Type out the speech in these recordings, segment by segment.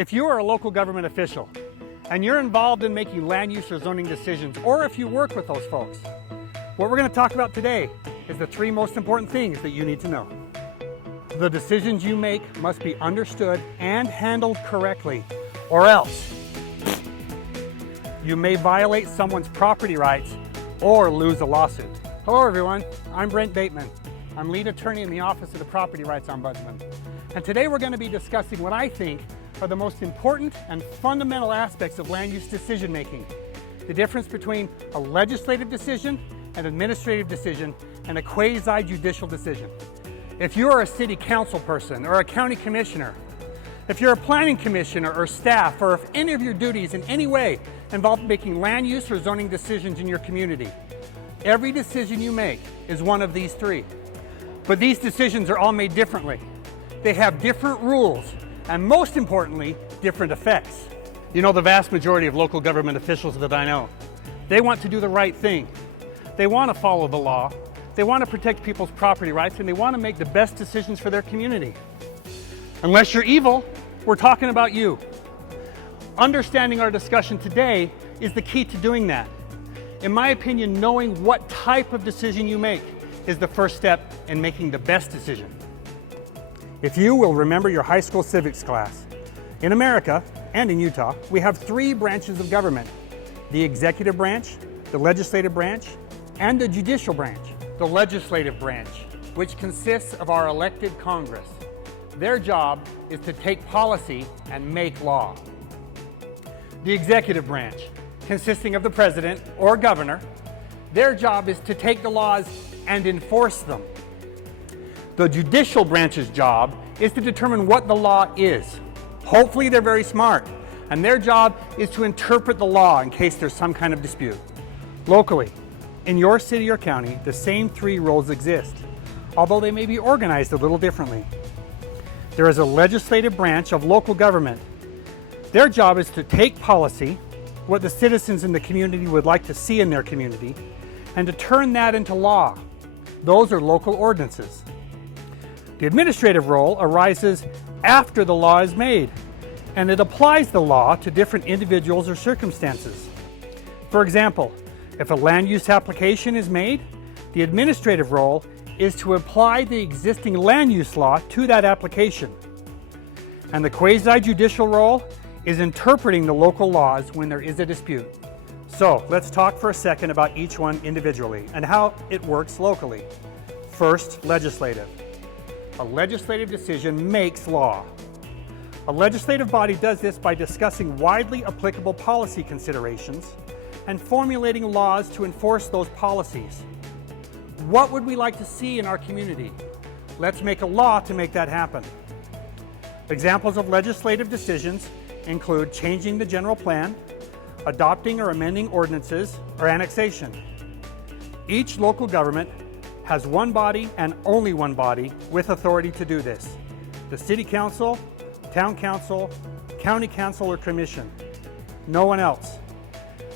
If you are a local government official and you're involved in making land use or zoning decisions, or if you work with those folks, what we're going to talk about today is the three most important things that you need to know. The decisions you make must be understood and handled correctly, or else you may violate someone's property rights or lose a lawsuit. Hello everyone, I'm Brent Bateman. I'm lead attorney in the Office of the Property Rights Ombudsman. And today we're going to be discussing what I think are the most important and fundamental aspects of land use decision making. The difference between a legislative decision, an administrative decision, and a quasi-judicial decision. If you are a city council person or a county commissioner, if you're a planning commissioner or staff, or if any of your duties in any way involve making land use or zoning decisions in your community, every decision you make is one of these three. But these decisions are all made differently. They have different rules, and most importantly, different effects. You know, the vast majority of local government officials that I know, they want to do the right thing. They want to follow the law. They want to protect people's property rights, and they want to make the best decisions for their community. Unless you're evil, we're talking about you. Understanding our discussion today is the key to doing that. In my opinion, knowing what type of decision you make is the first step in making the best decision. If you will remember your high school civics class, in America and in Utah, we have three branches of government: the executive branch, the legislative branch, and the judicial branch. The legislative branch, which consists of our elected Congress. Their job is to take policy and make law. The executive branch, consisting of the president or governor, their job is to take the laws and enforce them. The judicial branch's job is to determine what the law is. Hopefully they're very smart, and their job is to interpret the law in case there's some kind of dispute. Locally, in your city or county, the same three roles exist, although they may be organized a little differently. There is a legislative branch of local government. Their job is to take policy, what the citizens in the community would like to see in their community, and to turn that into law. Those are local ordinances. The administrative role arises after the law is made, and it applies the law to different individuals or circumstances. For example, if a land use application is made, the administrative role is to apply the existing land use law to that application. And the quasi-judicial role is interpreting the local laws when there is a dispute. So let's talk for a second about each one individually and how it works locally. First, legislative. A legislative decision makes law. A legislative body does this by discussing widely applicable policy considerations and formulating laws to enforce those policies. What would we like to see in our community? Let's make a law to make that happen. Examples of legislative decisions include changing the general plan, adopting or amending ordinances, or annexation. Each local government has one body and only one body with authority to do this: the city council, town council, county council, or commission. No one else.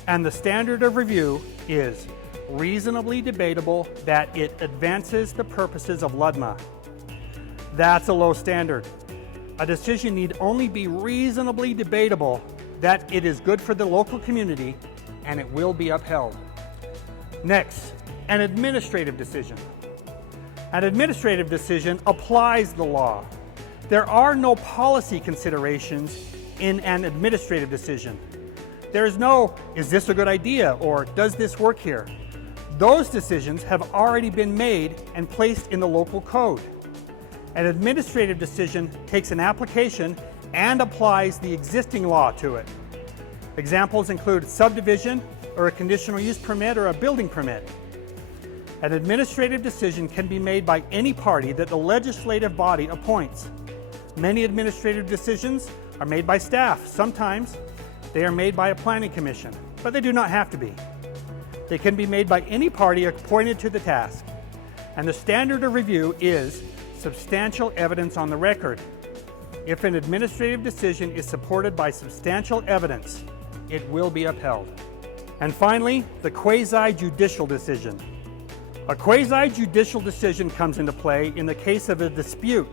And the standard of review is reasonably debatable that it advances the purposes of LUDMA. That's a low standard. A decision need only be reasonably debatable that it is good for the local community, and it will be upheld. Next, an administrative decision. An administrative decision applies the law. There are no policy considerations in an administrative decision. There's no, is this a good idea, or does this work here? Those decisions have already been made and placed in the local code. An administrative decision takes an application and applies the existing law to it. Examples include subdivision, or a conditional use permit, or a building permit. An administrative decision can be made by any party that the legislative body appoints. Many administrative decisions are made by staff. Sometimes they are made by a planning commission, but they do not have to be. They can be made by any party appointed to the task. And the standard of review is substantial evidence on the record. If an administrative decision is supported by substantial evidence, it will be upheld. And finally, the quasi-judicial decision. A quasi-judicial decision comes into play in the case of a dispute,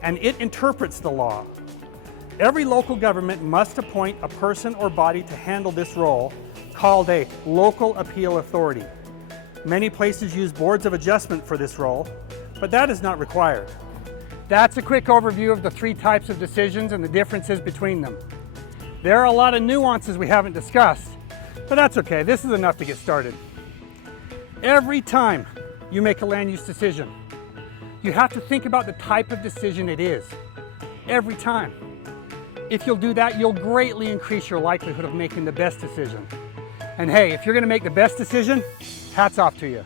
and it interprets the law. Every local government must appoint a person or body to handle this role, called a local appeal authority. Many places use boards of adjustment for this role, but that is not required. That's a quick overview of the three types of decisions and the differences between them. There are a lot of nuances we haven't discussed, but that's okay. This is enough to get started. Every time you make a land use decision, you have to think about the type of decision it is. Every time. If you'll do that, you'll greatly increase your likelihood of making the best decision. And hey, if you're going to make the best decision, hats off to you.